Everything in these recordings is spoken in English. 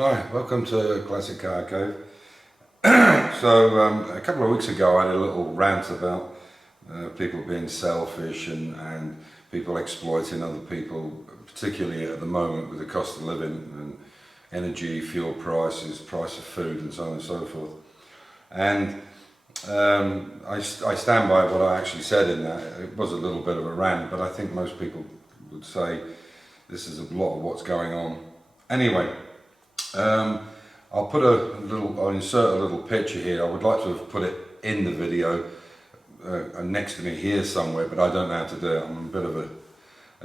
Hi, welcome to Classic Car Cave. A couple of weeks ago I had a little rant about people being selfish and people exploiting other people, particularly at the moment with the cost of living and energy, fuel prices, price of food and so on and so forth. And I stand by what I actually said in that. It was a little bit of a rant, but I think most people would say this is a lot of what's going on. Anyway, I'll insert a little picture here. I would like to have put it in the video next to me here somewhere, but I don't know how to do it. I'm a bit of a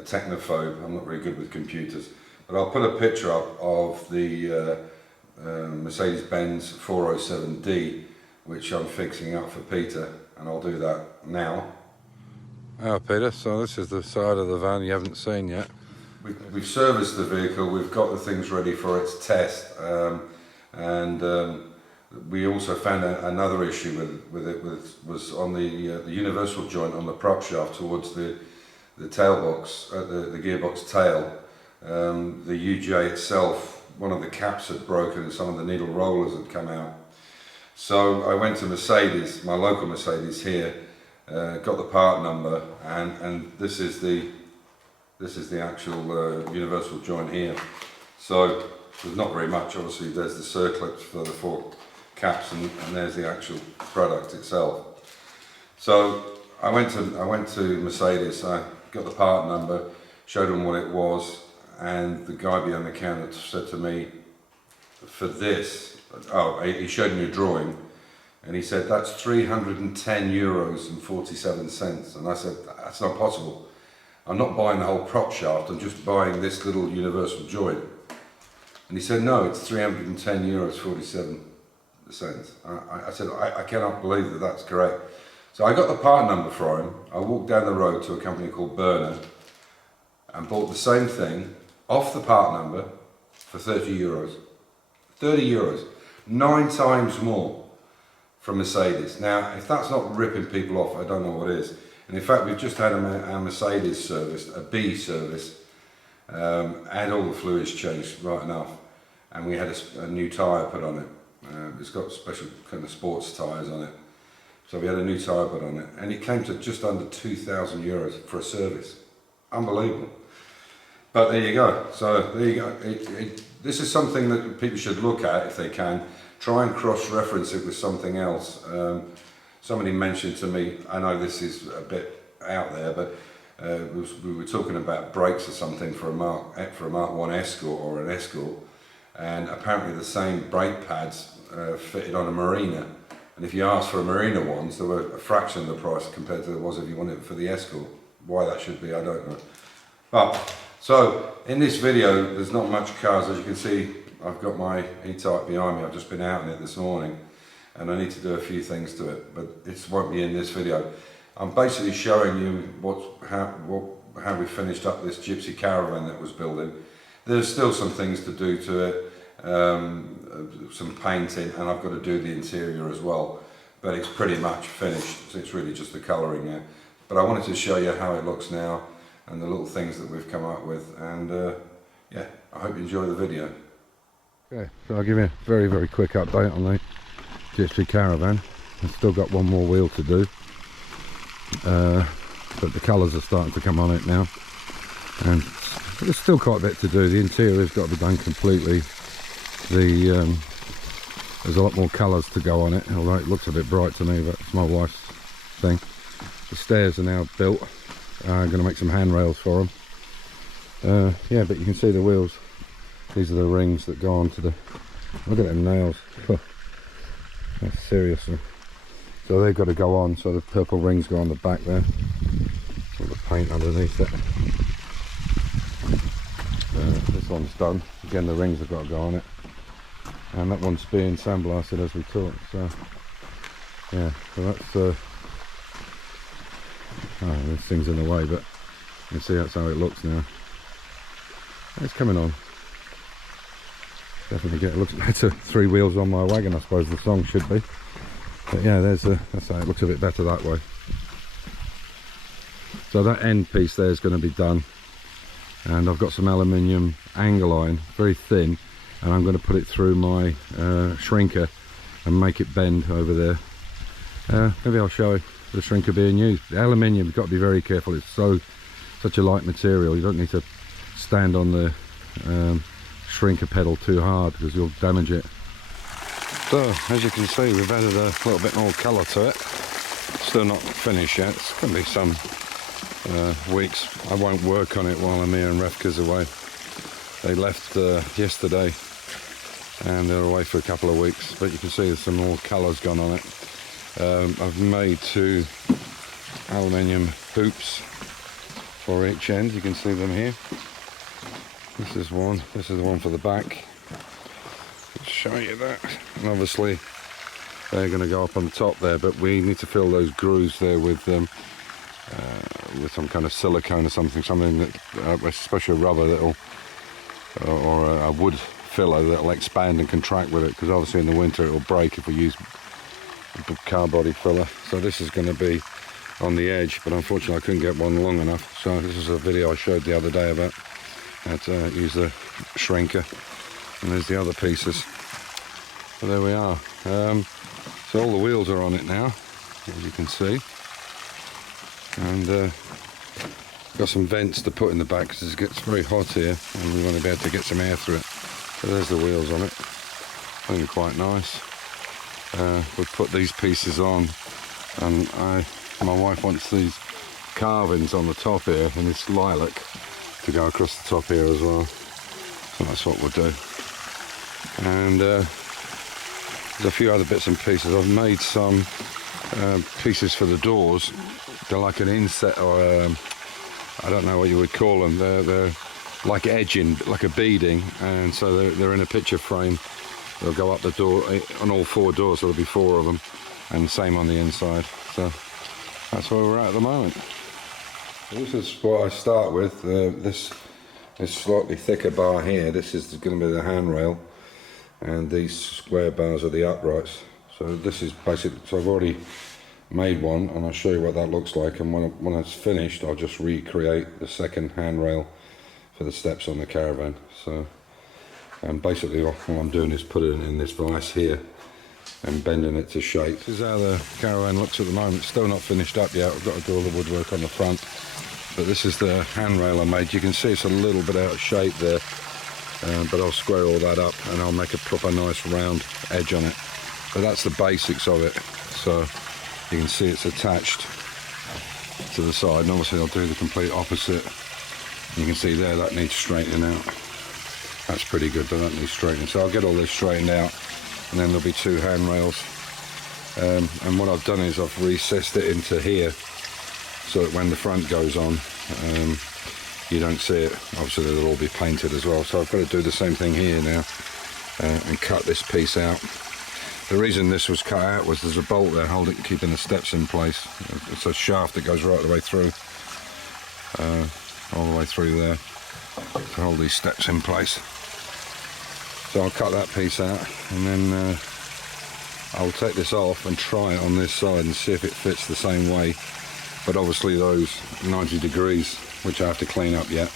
technophobe. I'm not very good with computers. But I'll put a picture up of the Mercedes-Benz 407D, which I'm fixing up for Peter, and I'll do that now. Oh, Peter, so this is the side of the van you haven't seen yet. We've serviced the vehicle, we've got the things ready for its test, and we also found another issue with it was on the universal joint on the prop shaft towards the tailbox, the gearbox tail. The UJ itself, one of the caps had broken and some of the needle rollers had come out. So I went to Mercedes, my local Mercedes here, got the part number, and this is the actual universal joint here. So there's not very much. Obviously there's the circlips for the four caps, and there's the actual product itself. So I went to Mercedes, I got the part number, showed them what it was, and the guy behind the counter said to me, for this, he showed me a drawing, and he said that's €310.47, and I said that's not possible. I'm not buying the whole prop shaft, I'm just buying this little universal joint. And he said, no, it's €310.47. I said, I cannot believe that that's correct. So I got the part number for him. I walked down the road to a company called Burner and bought the same thing off the part number for €30. €30, 9 times more from Mercedes. Now, if that's not ripping people off, I don't know what is. And in fact, we've just had our Mercedes serviced, a B service, and all the fluids changed right enough. And we had a new tyre put on it. It's got special kind of sports tyres on it. So we had a new tyre put on it. And it came to just under €2,000 for a service. Unbelievable. But there you go. So there you go. This is something that people should look at if they can. Try and cross-reference it with something else. Somebody mentioned to me, I know this is a bit out there, but we were talking about brakes or something for a Mark 1 Escort or an Escort, and apparently the same brake pads fitted on a Marina. And if you asked for a Marina ones, they were a fraction of the price compared to it was if you wanted it for the Escort. Why that should be, I don't know. But so in this video, there's not much cars. As you can see, I've got my E-Type behind me. I've just been out in it this morning, and I need to do a few things to it, but it won't be in this video. I'm basically showing you how we finished up this Gypsy caravan that was building. There's still some things to do to it, some painting, and I've got to do the interior as well, but it's pretty much finished, so it's really just the colouring now. But I wanted to show you how it looks now and the little things that we've come up with, and yeah, I hope you enjoy the video. Okay, so I'll give you a very, very quick update on the Gypsy caravan. I've still got one more wheel to do, but the colours are starting to come on it now, and there's still quite a bit to do. The interior has got to be done completely. There's a lot more colours to go on it, although it looks a bit bright to me, but it's my wife's thing. The stairs are now built. I'm going to make some handrails for them. Yeah, but you can see the wheels. These are the rings that go on to the... Look at them nails. That's serious. So they've got to go on, so the purple rings go on the back there. All the paint underneath it. This one's done. Again, the rings have got to go on it. And that one's being sandblasted as we talk. So yeah, so that's oh, this thing's in the way, but you can see that's how it looks now. It's coming on. Definitely get, it looks better. 3 wheels on my wagon, I suppose the song should be. But yeah, that's how it looks a bit better that way. So that end piece there is going to be done, and I've got some aluminium angle iron, very thin, and I'm going to put it through my shrinker and make it bend over there. Maybe I'll show the shrinker being used. The aluminium, you've got to be very careful. It's such a light material. You don't need to stand on the shrinker pedal too hard because you'll damage it. So as you can see, we've added a little bit more colour to it. Still not finished yet. It's going to be some weeks. I won't work on it while Amir and Refka's away. They left yesterday and they're away for a couple of weeks, but you can see there's some more colours gone on it. I've made 2 aluminium hoops for each end. You can see them here. This is one. This is the one for the back. I'll show you that. And obviously they're going to go up on the top there, but we need to fill those grooves there with some kind of silicone or something that, especially rubber that'll, or a wood filler that'll expand and contract with it, because obviously in the winter it'll break if we use car body filler. So this is going to be on the edge, but unfortunately I couldn't get one long enough. So this is a video I showed the other day about how to use the shrinker, and there's the other pieces. So there we are. So all the wheels are on it now, as you can see, and got some vents to put in the back because it gets very hot here and we want to be able to get some air through it. So there's the wheels on it. Looking quite nice. We've put these pieces on, and my wife wants these carvings on the top here and this lilac to go across the top here as well. So that's what we'll do. And there's a few other bits and pieces. I've made some pieces for the doors. They're like an inset, or I don't know what you would call them. They're like edging, like a beading, and so they're in a picture frame. They'll go up the door on all 4 doors, so there'll be 4 of them, and same on the inside. So that's where we're at the moment. This is what I start with. This slightly thicker bar here. This is going to be the handrail, and these square bars are the uprights. So this is basically, so I've already made one, and I'll show you what that looks like, and when it's finished I'll just recreate the second handrail for the steps on the caravan. So and basically what I'm doing is putting it in this vise here and bending it to shape. This is how the caravan looks at the moment. It's still not finished up yet. I've got to do all the woodwork on the front, but this is the handrail I made. You can see it's a little bit out of shape there, but I'll square all that up and I'll make a proper nice round edge on it. But that's the basics of it. So you can see it's attached to the side, and obviously I'll do the complete opposite. You can see there that needs straightening out. That's pretty good, but that needs straightening. So I'll get all this straightened out, and then there'll be 2 handrails. And what I've done is I've recessed it into here, so that when the front goes on, you don't see it. Obviously they'll all be painted as well. So I've got to do the same thing here now, and cut this piece out. The reason this was cut out was there's a bolt there keeping the steps in place. It's a shaft that goes right the way through, all the way through there, to hold these steps in place. So I'll cut that piece out, and then I'll take this off and try it on this side and see if it fits the same way. But obviously those 90 degrees, which I have to clean up yet,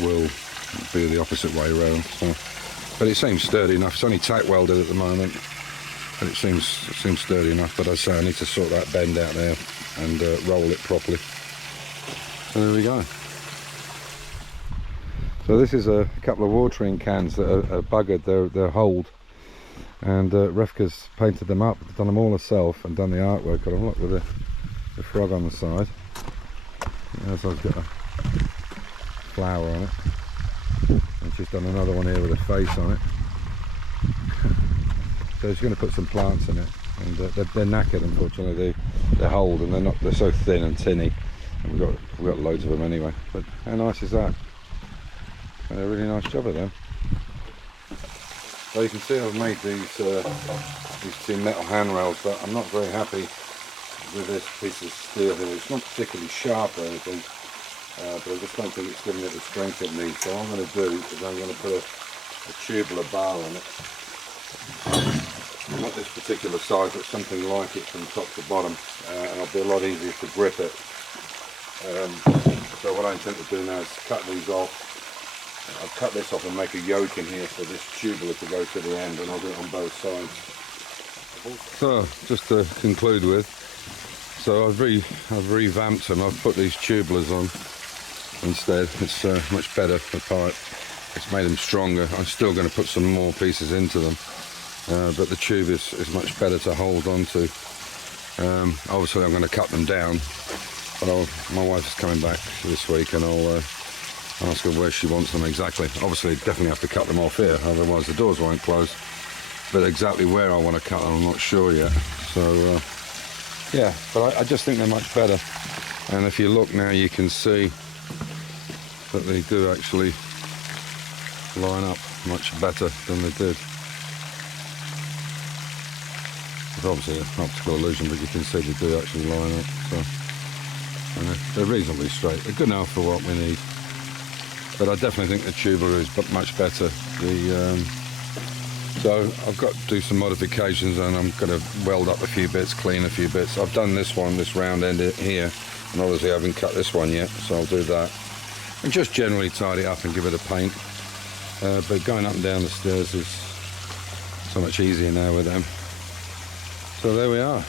will be the opposite way around. So, but it seems sturdy enough. It's only tack welded at the moment, but it seems sturdy enough. But as I say, I need to sort that bend out there and roll it properly. So there we go. So this is a couple of watering cans that are buggered. They're holed, and Refka's painted them up, done them all herself, and done the artwork on them. Look, with the frog on the side. There's got a flower on it, and she's done another one here with a face on it. So she's going to put some plants in it, and they're knackered, unfortunately. They're holed, and they're so thin and tinny, and we've got loads of them anyway. But how nice is that? A really nice job of them. So you can see I've made these 2 metal handrails, but I'm not very happy with this piece of steel here. It's not particularly sharp or anything, but I just don't think it's giving it the strength it needs. So what I'm going to do is I'm going to put a tubular bar on it. Not this particular size, but something like it from top to bottom, and it'll be a lot easier to grip it. So what I intend to do now is cut these off I'll cut this off and make a yoke in here for this tubular to go to the end, and I'll do it on both sides. So, just to conclude with, so I've revamped them. I've put these tubulars on instead. It's much better, the pipe. It's made them stronger. I'm still going to put some more pieces into them, but the tube is much better to hold on to. Obviously I'm going to cut them down, but my wife's coming back this week and I'll ask her where she wants them exactly. Obviously definitely have to cut them off here, otherwise the doors won't close. But exactly where I want to cut them I'm not sure yet. So yeah, but I just think they're much better. And if you look now you can see that they do actually line up much better than they did. It's obviously an optical illusion, but you can see they do actually line up. So and they're reasonably straight. They're good enough for what we need. But I definitely think the tubular is much better. So I've got to do some modifications, and I'm going to weld up a few bits, clean a few bits. I've done this one, this round end here, and obviously I haven't cut this one yet, so I'll do that. And just generally tidy it up and give it a paint. But going up and down the stairs is so much easier now with them. So there we are.